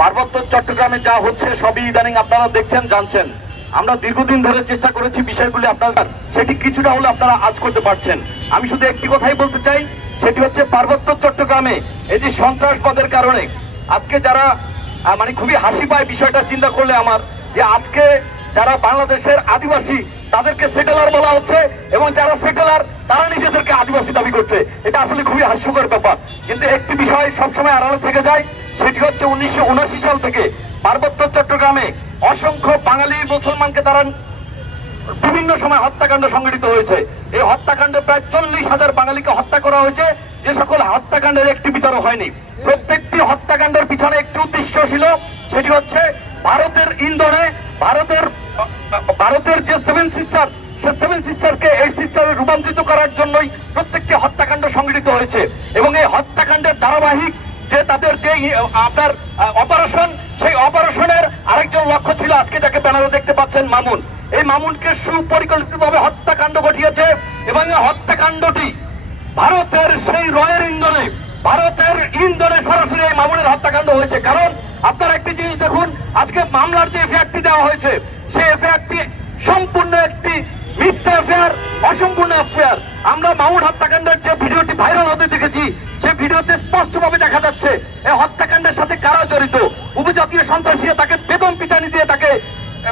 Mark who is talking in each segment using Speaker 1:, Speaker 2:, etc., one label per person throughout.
Speaker 1: পার্বত্য চট্টগ্রামে যা হচ্ছে সবই ইদানিং আপনারা দেখছেন, জানছেন। আমরা দীর্ঘদিন ধরে চেষ্টা করেছি বিষয়গুলি আপনারা সেটি কিছুটা হলে আপনারা আজ করতে পারছেন। আমি শুধু একটি কথাই বলতে চাই, সেটি হচ্ছে পার্বত্য চট্টগ্রামে এই যে সন্ত্রাসবাদের কারণে আজকে যারা মানে খুবই হাসি পায় বিষয়টা, চিন্তা করলে আমার, যে আজকে যারা বাংলাদেশের আদিবাসী, তাদেরকে সেটেলার বলা হচ্ছে এবং যারা সেটেলার, তারা নিজেদেরকে আদিবাসী দাবি করছে। এটা আসলে খুবই হাস্যকর ব্যাপার। কিন্তু একটি বিষয় সবসময় আড়ালে থেকে যায় সেটি হচ্ছে উনিশশো সাল থেকে পার্বত্য চট্টগ্রামে অসংখ্য বাঙালি মুসলমানকে তারা বিভিন্ন সময় হত্যাকাণ্ড সংঘটিত হয়েছে। এই হত্যাকাণ্ডে প্রায় চল্লিশ হাজার বাঙালিকে হত্যা করা হয়েছে। যে সকল হত্যাকাণ্ডের একটি বিচারও হয়নি। প্রত্যেকটি হত্যাকাণ্ডের পিছনে একটি উদ্দেশ্য ছিল, সেটি হচ্ছে ভারতের ইন্ধনে ভারতের ভারতের যে সেভেন সিস্টার, সে সেভেন সিস্টারকে এই সিস্টারে রূপান্তরিত করার জন্যই প্রত্যেকটি হত্যাকাণ্ড সংঘটিত হয়েছে। এবং এই হত্যাকাণ্ডের ধারাবাহিক যে তাদের যে আপনার অপারেশন সেই অপারেশনের আরেকজন লক্ষ্য ছিল। আজকে যাকে ব্যানারে দেখতে পাচ্ছেন মামুন। এই মামুনকে সুপরিকল্পিতভাবে হত্যাকাণ্ড ঘটিয়েছে এবং এই হত্যাকাণ্ডটি ভারতের সেই রয়ের ইন্ধনে, ভারতের ইন্ধনে সরাসরি এই মামুনের হত্যাকাণ্ড হয়েছে। কারণ আপনারা একটি জিনিস দেখুন, আজকে মামলার যে এফআইআরটি দেওয়া হয়েছে, সেই এফআইআরটি সম্পূর্ণ একটি মিথ্যা এফআইআর অসম্পূর্ণ এফআইআর আমরা মামুন হত্যাকাণ্ডের যে ভিডিওটি ভাইরাল হতে দেখেছি সেই ভিডিওতে স্পষ্টভাবে দেখা যাচ্ছে এই হত্যাকাণ্ডের সাথে কারা জড়িত? উপজাতীয় সন্ত্রাসীরা তাকে বেতন পিটানি দিয়ে তাকে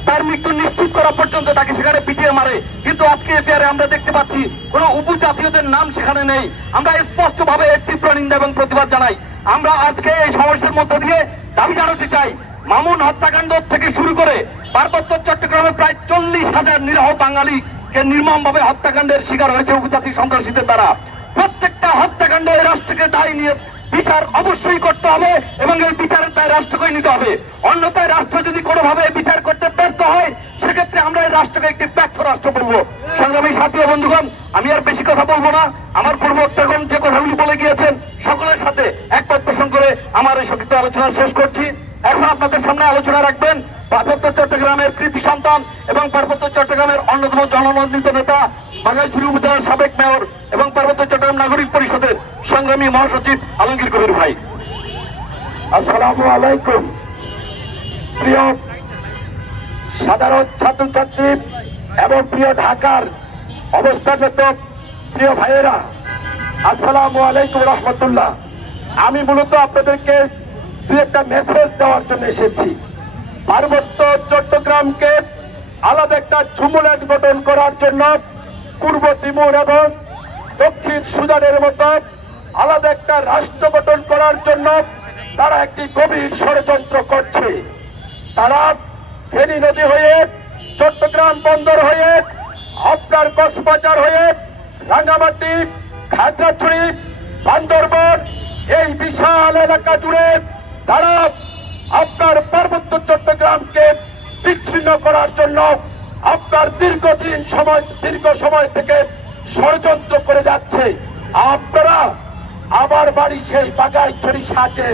Speaker 1: তার মৃত্যু নিশ্চিত করা পর্যন্ত তাকে সেখানে পিটিয়ে মারে। কিন্তু আজকে এফআইআরে আমরা দেখতে পাচ্ছি, কোনো উপজাতীয়দের নাম সেখানে নেই। আমরা স্পষ্ট ভাবে এর তীব্র নিন্দা এবং প্রতিবাদ জানাই। আমরা আজকে এই সমস্যার মধ্যে দিয়ে দাবি জানাতে চাই, মামুন হত্যাকাণ্ড থেকে শুরু করে পার্বত্য চট্টগ্রামে প্রায় চল্লিশ হাজার নিরহ বাঙালিকে নির্মম ভাবে হত্যাকাণ্ডের শিকার হয়েছে উপজাতি সন্ত্রাসীদের দ্বারা। প্রত্যেকটা হত্যাকাণ্ড রাষ্ট্রকে দায়ী নিয়ে বিচার অবশ্যই করতে হবে এবং এই বিচারের দায় রাষ্ট্রকেই নিতে হবে। অন্যথায় রাষ্ট্র যদি কোনোভাবে বিচার করতে ব্যর্থ হয়, সেক্ষেত্রে আমরা এই রাষ্ট্রকে একটি ব্যর্থ রাষ্ট্র বলব। সংগ্রামী সাথী বন্ধুগণ, আমি আর বেশি কথা বলব না। আমার পূর্ববর্তী যে কথাগুলি বলে গিয়েছেন, সকলের সাথে একবার পোষণ করে আমার এই সংক্ষিপ্ত আলোচনা শেষ করছি। এখন আপনাদের সামনে আলোচনা রাখবেন পার্বত্য চট্টগ্রামের কৃতি সন্তান এবং পার্বত্য চট্টগ্রামের অন্যতম জননন্দিত নেতা বাগাইছড়ি উপজেলার সাবেক মেয়র এবং পার্বত্য চট্টগ্রাম নাগরিক পরিষদের সংগ্রামী মহাসচিব আলমগীর কবির ভাই। আসসালামু আলাইকুম। প্রিয় সাধারণ ছাত্রছাত্রী এবং প্রিয় ঢাকার অবস্থাগত প্রিয় ভাইয়েরা, আসসালামু আলাইকুম রহমতুল্লাহ। আমি মূলত আপনাদেরকে দুই একটা মেসেজ দেওয়ার জন্য এসেছি। পার্বত্য চট্টগ্রামকে আলাদা একটা ঝুমুলেট গঠন করার জন্য পূর্ব তিমুর এবং দক্ষিণ সুদানের মতো আলাদা একটা রাষ্ট্র গঠন করার জন্য তারা একটি গভীর ষড়যন্ত্র করছে। তারা ফেনী নদী হয়ে, চট্টগ্রাম বন্দর হয়ে আপনার কক্সবাজার হয়ে, রাঙ্গামাটি, খাগড়াছড়ি, বান্দরবন, এই বিশাল এলাকা জুড়ে তারা আপনার পার্বত্য চট্টগ্রামকে বিচ্ছিন্ন করার জন্য আপনার দীর্ঘদিন সময়, দীর্ঘ সময় থেকে ষড়যন্ত্র করে যাচ্ছে। আপনারা আমার বাড়ি সেই বাগাইছড়ি সাজে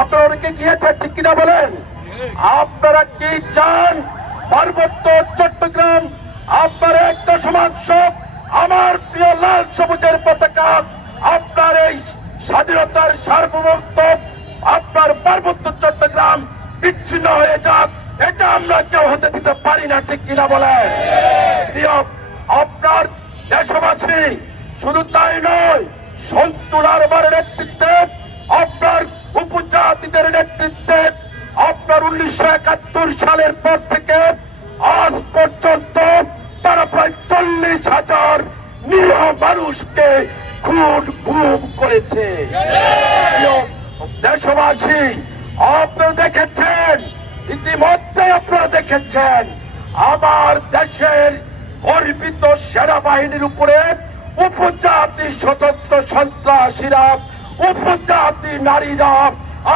Speaker 1: আপনারা অনেকে গিয়েছেন, ঠিক কিনা বলেন? আপনারা কি চান? পার্বত্য চট্টগ্রাম, আপনার একটা সমাংশ আমার প্রিয় লাল সবুজের পতাকা, আপনার এই স্বাধীনতার সার্বভৌমত্ব আপনার পার্বত্য চট্টগ্রাম বিচ্ছিন্ন হয়ে যাক। এটা আমরা কেউ হতে দিতে পারি না, ঠিক কিনা প্রিয়, আপনার দেশবাসী, শুধু তাই নয় সন্তুল আরবার নেতৃত্বে, আপনার উপজাতিদের নেতৃত্বে, আপনার উনিশশো একাত্তর সালের পর থেকে আজ পর্যন্ত তারা প্রায় চল্লিশ হাজার নিরীহ মানুষকে খুন গুম করেছে। দেশবাসী আপনারা দেখেছেন, ইতিমধ্যে আপনারা দেখেছেন, আমার দেশের গর্বিত সেনাবাহিনীর উপরে উপজাতি সশস্ত্র সন্ত্রাসীরা, উপজাতি নারীরা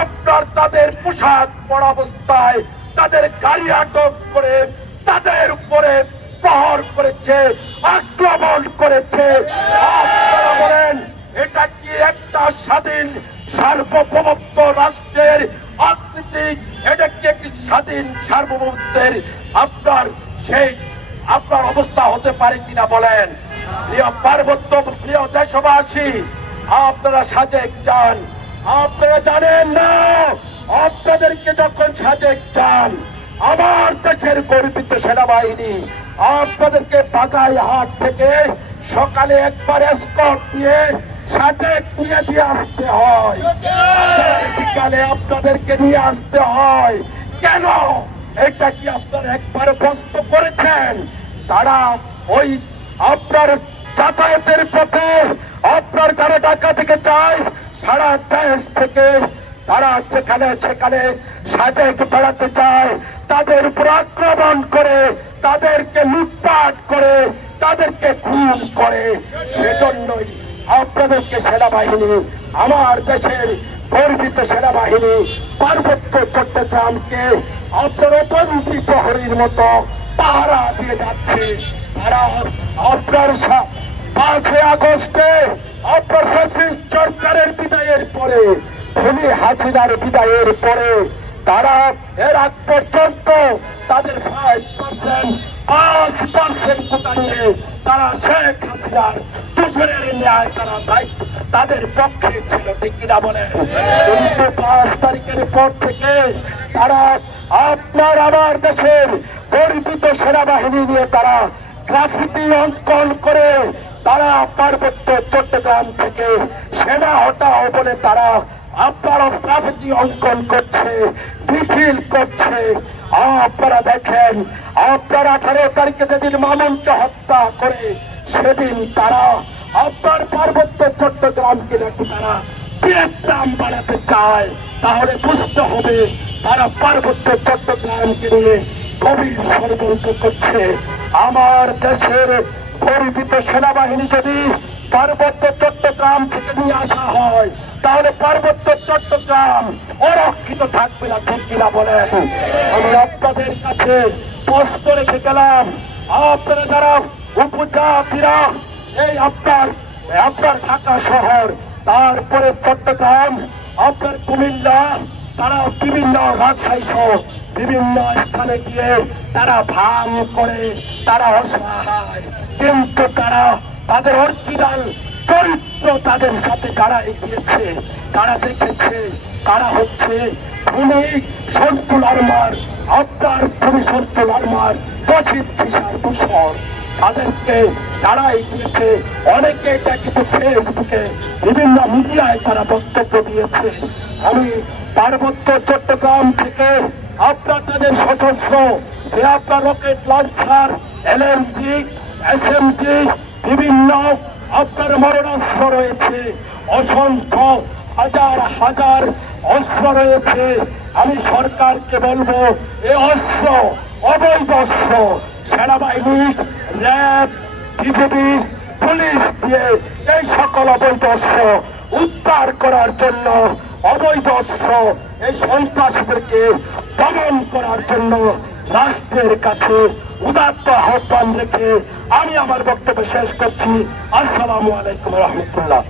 Speaker 1: আপনার তাদের পোশাক পরা অবস্থায় তাদের গাড়ি আটক করে তাদের উপরে প্রহর করেছে, আক্রমণ করেছে। আপনারা বলেন, এটা কি একটা স্বাধীন সার্বভৌমত্ব রাষ্ট্রের স্বাধীন সার্বভৌমত্বের আপনার সেই আপনার অবস্থা হতে পারে কিনা বলেন? প্রিয় পার্বত্য প্রিয় দেশবাসী, আপনারা সাজেক চান। আপনারা জানেন না,
Speaker 2: আপনাদেরকে যখন সাজেক চান, আমার দেশের গর্বিত সেনাবাহিনী আপনাদেরকে বাগাই হাট থেকে সকালে একবার স্কট দিয়ে সাজেক নিয়ে দিয়ে আসতে হয়। বিকালে আপনাদেরকে নিয়ে আসতে হয়। কেন? এটা কি আপনারা একবার প্রশ্ন করেছেন? তারা ওই আপনার যাতায়াতের পথে আপনার যারা ঢাকা থেকে চায় সারা দেশ থেকে তারা যেখানে সেখানে সাজেক বেড়াতে চায়, তাদের উপর আক্রমণ করে, তাদেরকে লুটপাট করে, তাদেরকে খুন করে। সেজন্যই আপনাদেরকে সেনাবাহিনী আমার দেশের গর্বিত সেনাবাহিনী পার্বত্য চট্টগ্রামকে আপনার প্রহরীর মতো পাহারা দিয়ে যাচ্ছে। তারা আপনার পাঁচই আগস্টে আপনার সরকারের বিদায়ের পরে, খুনি হাসিনার বিদায়ের পরে তারা এর আগ পর্যন্ত তাদের ফাইভ পার্সেন্ট পাঁচ পার্সেন্ট তারা শেখ হাসিনার দুজনের ন্যায় তারা দায়িত্ব তাদের পক্ষে ছিল, ঠিক কিনা বলে কিন্তু পাঁচ তারিখের পর থেকে তারা আপনার আমার দেশের গর্বিত সেনাবাহিনী নিয়ে তারা গ্রাফিতি অঙ্কন করে তারা পার্বত্য চট্টগ্রাম থেকে সেনা হটাও বলে তারা আপনারা গ্রাফিতি অঙ্কন করছে মিছিল করছে। আপনারা দেখেন, আপনারা আঠারো তারিখে যেদিন মামুনকে হত্যা করে, সেদিন তারা আপনার পার্বত্য চট্টগ্রামকে নাকি তারা ভিয়েতনাম বানাতে চায়, তাহলে বুঝতে হবে তারা পার্বত্য চট্টগ্রামকে নিয়ে গভীর ষড়যন্ত্র করছে। আমার দেশের গর্বিত সেনাবাহিনী যদি পার্বত্য চট্টগ্রাম থেকে নিয়ে আসা হয়, তাহলে পার্বত্য চট্টগ্রাম অরক্ষিত থাকবে না, ঠিক কিনা বলেন? আমি আপনাদের কাছে প্রশ্ন রেখে গেলাম, আপনারা যারা উপজাতিরা এই আপনার আপনার ঢাকা শহর, তারপরে চট্টগ্রাম, আপনার কুমিল্লা তারা বিভিন্ন রাজশাহী সহ বিভিন্ন স্থানে গিয়ে তারা ভাঙ করে, তারা অসহায়। কিন্তু তারা তাদের অরিজিনাল চরিত্র তাদের সাথে যারা এগিয়েছে, তারা দেখেছে, তারা হচ্ছে ভূমি সন্তুল আরমার, আপনার ভূমি সন্তুল আরমার পশ্চিম ফিসার তাদেরকে যারা এগিয়েছে অনেকে এটা কিন্তু ফেসবুকে বিভিন্ন মিডিয়ায় তারা বক্তব্য দিয়েছে। আমি পার্বত্য চট্টগ্রাম থেকে আপনার তাদের সশস্ত্র যে আপনার রকেট লঞ্চার এলএমজি এসএমজি বিভিন্ন আপনার মরণাস্ত্র রয়েছে। অসংখ্য হাজার হাজার অস্ত্র রয়েছে। আমি সরকারকে বলব, এ অস্ত্র, অবৈধ অস্ত্র সেনাবাহিনী র্যাব বিজেপির পুলিশ দিয়ে এই সকল অবৈধ অস্ত্র উদ্ধার করার জন্য, অবৈধ অস্ত্র এই সন্ত্রাসীদেরকে দমন করার জন্য রাষ্ট্রের কাছে উদাত্ত আহ্বান রেখে আমি আমার বক্তব্য শেষ করছি। আসসালামু আলাইকুম রহমতুল্লাহ।